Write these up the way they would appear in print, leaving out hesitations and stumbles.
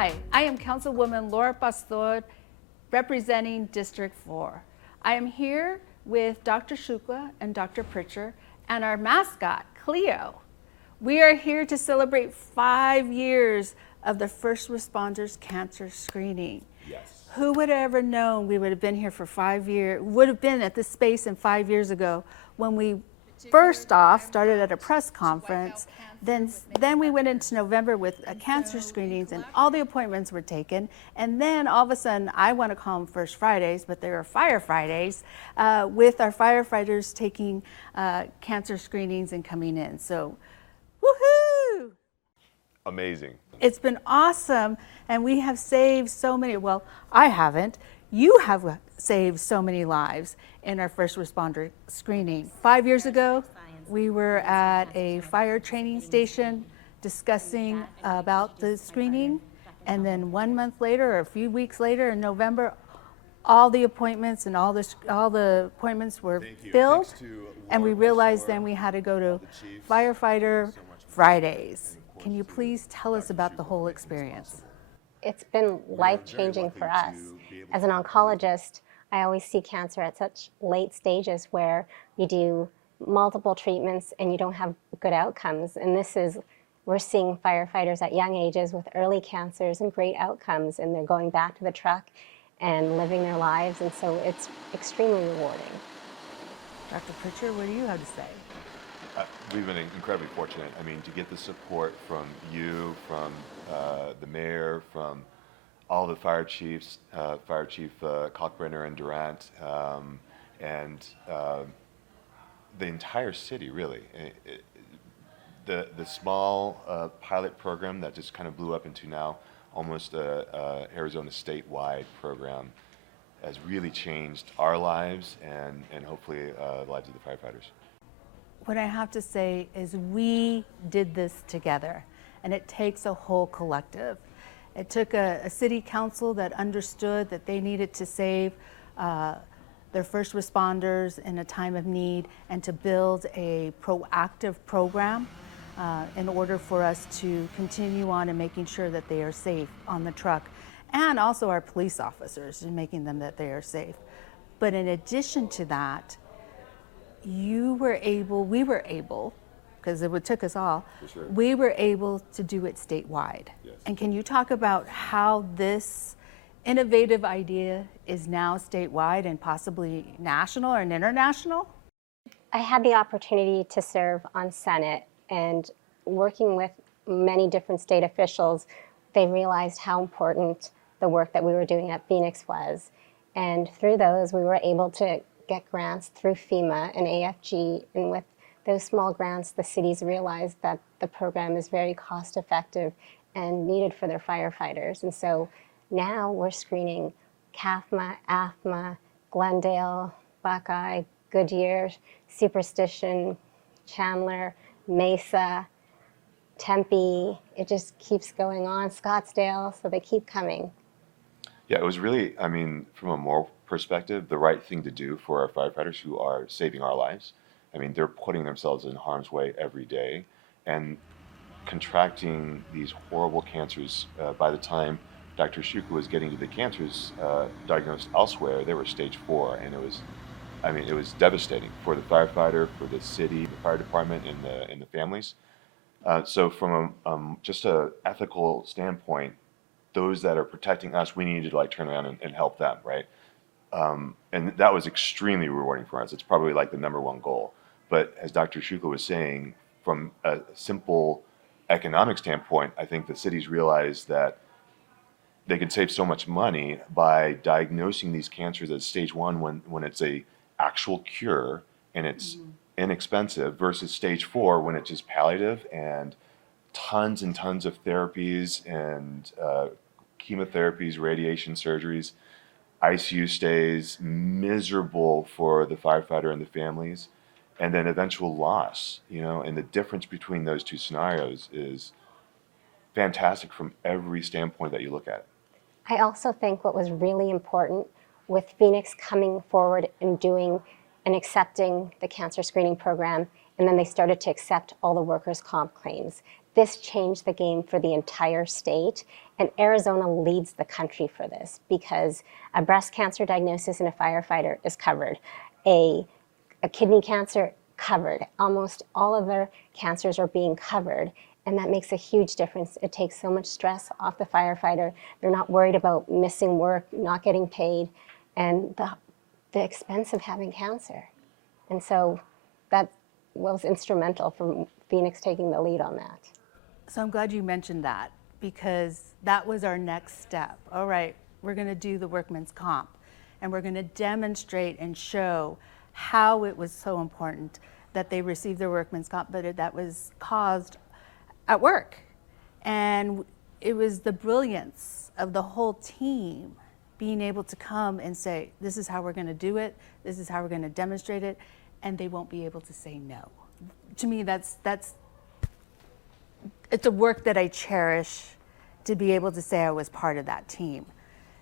Hi, I am Councilwoman Laura Pastor, representing District 4. I am here with Dr. Shukla and Dr. Prichard and our mascot, Cleo. We are here to celebrate 5 years of the first responders cancer screening. Yes. Who would have ever known we would have been here for 5 years, would have been at this space in 5 years ago when we first off started at a press conference. Then we went into November with cancer screenings and all the appointments were taken. And then all of a sudden, I want to call them First Fridays, but they were Fire Fridays, with our firefighters taking cancer screenings and coming in. So, woohoo! Amazing. It's been awesome, and we have saved so many, well, I haven't. You have saved so many lives in our first responder screening. 5 years ago, we were at a fire training station discussing about the screening, and then 1 month later, or a few weeks later in November, all the appointments and all the appointments were filled, and we realized then we had to go to Firefighter Fridays. Can you please tell us about the whole experience? It's been life-changing for us. As an oncologist, I always see cancer at such late stages where you do multiple treatments and you don't have good outcomes. And we're seeing firefighters at young ages with early cancers and great outcomes, and they're going back to the truck and living their lives, and so it's extremely rewarding. Dr. Prichard, what do you have to say? We've been incredibly fortunate. I mean, to get the support from you, from the mayor, from all the fire chiefs, Fire Chief Kalkbrenner and Durant, and the entire city, really. The small pilot program that just kind of blew up into now almost a Arizona statewide program has really changed our lives and hopefully the lives of the firefighters. What I have to say is we did this together, and it takes a whole collective. It took a city council that understood that they needed to save their first responders in a time of need and to build a proactive program in order for us to continue on and making sure that they are safe on the truck, and also our police officers and making them that they are safe. But in addition to that, we were able, because it took us all, Sure. We were able to do it statewide. Yes. And can you talk about how this innovative idea is now statewide and possibly national and international? I had the opportunity to serve on Senate, and working with many different state officials, they realized how important the work that we were doing at Phoenix was. And through those, we were able to get grants through FEMA and AFG, and with those small grants, the cities realized that the program is very cost effective and needed for their firefighters. And so now we're screening CAFMA, AFMA, Glendale, Buckeye, Goodyear, Superstition, Chandler, Mesa, Tempe. It just keeps going on, Scottsdale, so they keep coming. Yeah, it was really, I mean, from a moral perspective, the right thing to do for our firefighters who are saving our lives. I mean, they're putting themselves in harm's way every day and contracting these horrible cancers. By the time Dr. Shukla was getting to the cancers diagnosed elsewhere, they were stage 4, and it was devastating for the firefighter, for the city, the fire department, and the families. So from just a ethical standpoint, those that are protecting us, we need to turn around and help them, right? And that was extremely rewarding for us. It's probably the #1 goal. But as Dr. Shukla was saying, from a simple economic standpoint, I think the cities realized that they could save so much money by diagnosing these cancers as stage 1 when it's a actual cure and it's inexpensive, versus stage 4 when it's just palliative and tons and tons of therapies and chemotherapies, radiation surgeries, ICU stays, miserable for the firefighter and the families, and then eventual loss, and the difference between those two scenarios is fantastic from every standpoint that you look at. I also think what was really important with Phoenix coming forward and doing and accepting the cancer screening program, and then they started to accept all the workers' comp claims. This changed the game for the entire state, And Arizona leads the country for this because a breast cancer diagnosis in a firefighter is covered. A kidney cancer, covered. Almost all of their cancers are being covered. And that makes a huge difference. It takes so much stress off the firefighter. They're not worried about missing work, not getting paid, and the expense of having cancer. And so that was instrumental for Phoenix taking the lead on that. So I'm glad you mentioned that, because that was our next step. All right, we're going to do the workman's comp, and we're going to demonstrate and show how it was so important that they received their workman's comp, but that was caused at work. And it was the brilliance of the whole team being able to come and say, this is how we're going to do it, this is how we're going to demonstrate it, and they won't be able to say no. To me, it's a work that I cherish, to be able to say I was part of that team.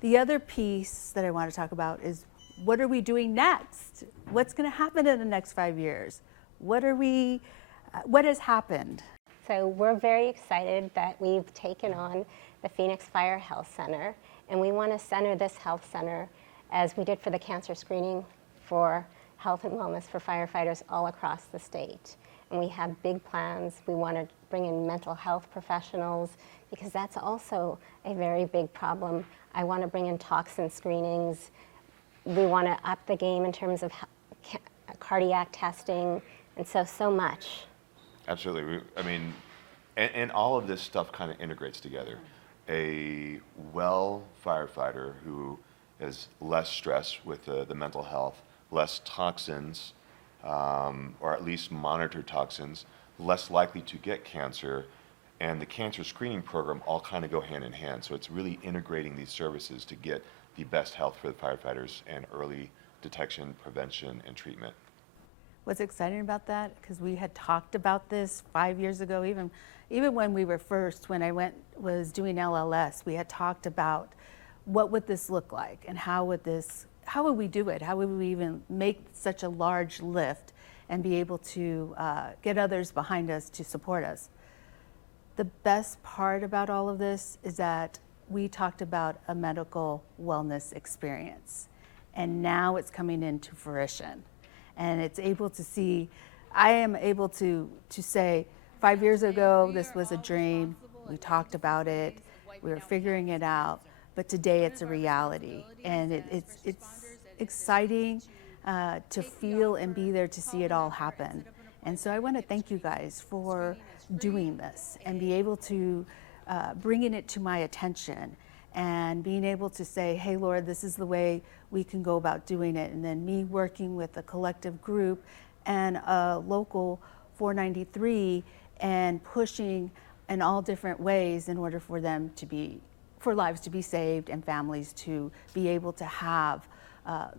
The other piece that I want to talk about is, what are we doing next? What's going to happen in the next 5 years? What has happened? So we're very excited that we've taken on the Phoenix Fire Health Center, and we want to center this health center as we did for the cancer screening for health and wellness for firefighters all across the state. And we have big plans. We want to bring in mental health professionals, because that's also a very big problem. I want to bring in toxin screenings. We want to up the game in terms of cardiac testing, and so much. Absolutely. I mean, and all of this stuff kind of integrates together. A well firefighter who is less stressed with the mental health, less toxins, or at least monitored toxins, less likely to get cancer, and the cancer screening program all kind of go hand in hand. So it's really integrating these services to get the best health for the firefighters and early detection, prevention, and treatment. What's exciting about that, because we had talked about this 5 years ago, even when we were when I was doing LLS, we had talked about what would this look like, and how would we do it? How would we even make such a large lift and be able to get others behind us to support us? The best part about all of this is that we talked about a medical wellness experience, and now it's coming into fruition. And it's able to see, I am able to say, 5 years ago, this was a dream. We talked about it. We were figuring it out. But today it's a reality. And it's exciting to feel and be there to see it all happen. And so I want to thank you guys for doing this and be able to bringing it to my attention, and being able to say, hey, Lord, this is the way we can go about doing it. And then me working with a collective group and a local 493 and pushing in all different ways in order for them to for lives to be saved and families to be able to have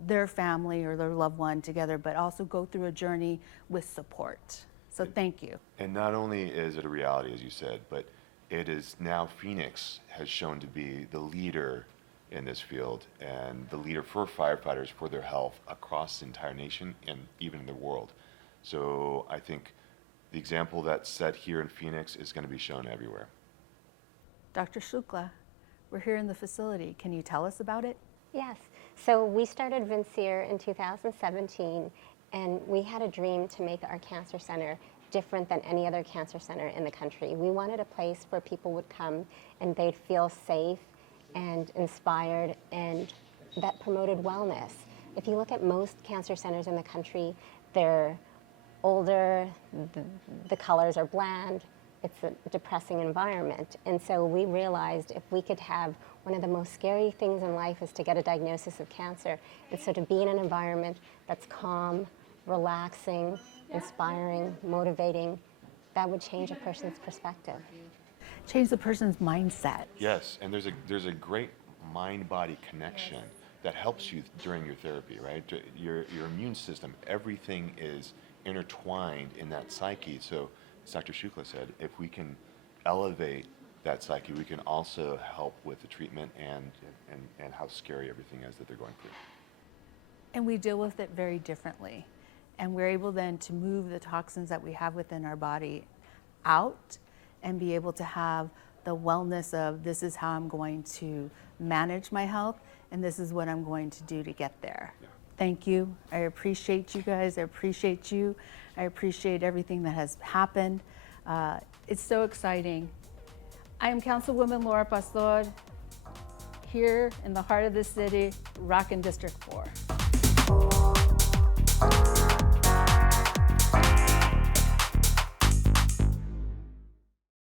their family or their loved one together, but also go through a journey with support. So thank you. And not only is it a reality, as you said, but it is now Phoenix has shown to be the leader in this field, and the leader for firefighters, for their health across the entire nation and even in the world. So I think the example that's set here in Phoenix is going to be shown everywhere. Dr. Shukla, we're here in the facility. Can you tell us about it? Yes. So we started Vincere in 2017, and we had a dream to make our cancer center different than any other cancer center in the country. We wanted a place where people would come and they'd feel safe and inspired, and that promoted wellness. If you look at most cancer centers in the country, they're older, the colors are bland, it's a depressing environment. And so we realized if we could have, one of the most scary things in life is to get a diagnosis of cancer. And so to be in an environment that's calm, relaxing, inspiring, motivating, that would change a person's perspective. Change the person's mindset. Yes, and there's a great mind-body connection that helps you during your therapy, right? Your immune system, everything is intertwined in that psyche. So as Dr. Shukla said, if we can elevate that psyche, we can also help with the treatment and how scary everything is that they're going through. And we deal with it very differently. And we're able then to move the toxins that we have within our body out and be able to have the wellness of this is how I'm going to manage my health, and this is what I'm going to do to get there. Yeah. Thank you. I appreciate you guys. I appreciate you. I appreciate everything that has happened. It's so exciting. I am Councilwoman Laura Pastor, here in the heart of the city, rockin' District 4.